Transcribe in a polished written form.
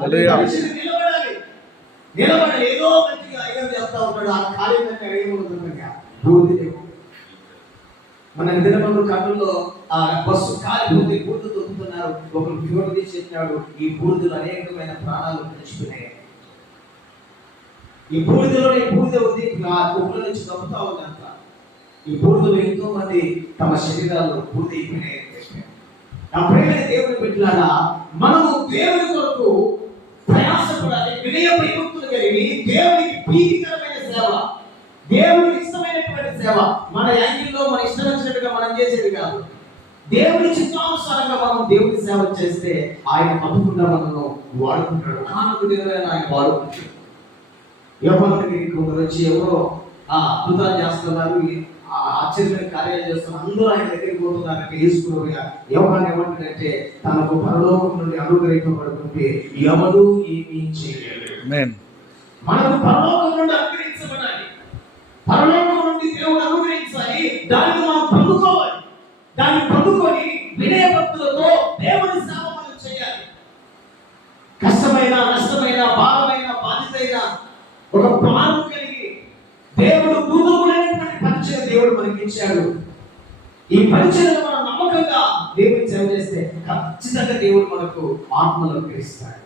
మనిషిని నిలబడి ఏదో మంచిగా అయ్యో చెప్తా ఉంటాడు. ఆ కార్యం ఏముంటుందిగా బూడిద. మన నిద్రమందు కన్నుల్లో ఆ బస్సు కాలిపోతే బూడిద దొరుకుతున్నారు. ఒకరు ఫోన్ తీసి చెప్పినాడు, ఈ బూడిదలు అనేకమైన ప్రాణాలు తెచ్చుకున్నాయి. ఈ బూడిదలో బూడిద ఉంది, ఆ కుక్కల నుంచి దొరుకుతా ఉందంట. ఈ బూడిదలో ఎంతో మంది తమ శరీరాల్లో బూడిద అయిపోయినాయి. ఆ ప్రేమ దేవుని బిడ్డలారా, మనము దేవుని కొరకు ప్రయాసపడాలి. వినయ ప్రయుక్తులు కలిగి దేవునికి ప్రీతికరమైన సేవ, దేవునికి ఇష్టమైనటువంటి సేవ. మన యాంగిల్లో మన ఇష్టం వచ్చినట్టుగా మనం చేసేది కాదు. దేవుని చిత్తానుసారంగా మనం దేవుని సేవ చేస్తే ఆయన తప్పకుండా మనను వాడుకుంటాడు. ఆయన వాడుకుంటాడు. ఎవరికి వచ్చి ఎవరో అద్భుతాలు చేస్తున్నారు, ఆశ్చర్యమైన కార్యాలు చేస్తున్నారు, అందరూ ఆయన దగ్గరికి పోతున్నారు. యేసుకుని యోహాను ఏమంటాడంటే, తనకు పరలోకం నుండి అనుగ్రహింపబడుతుంటే ఎవరు ఏమీ చేయలేడు. మనకు పరలోకం నుండి అనుగ్రహించబడాలి. పరలోకం నుండి దేవుడు అనుగ్రహించాలి. దాన్ని మనం పొందుకోవాలి. దాన్ని పొందుకొని వినయ భక్తులతో దేవుని సేవ మనం చేయాలి. కష్టమైన, నష్టమైన, భారమైన, బాధ్యతైన ఒక భారం కలిగి దేవుడు కూతురుకునేటువంటి పరిచయం దేవుడు మనకి ఇచ్చాడు. ఈ పరిచయం మనం నమ్మకంగా దేవుని సేవ చేస్తే ఖచ్చితంగా దేవుడు మనకు ఆత్మను అనుగ్రహిస్తాడు.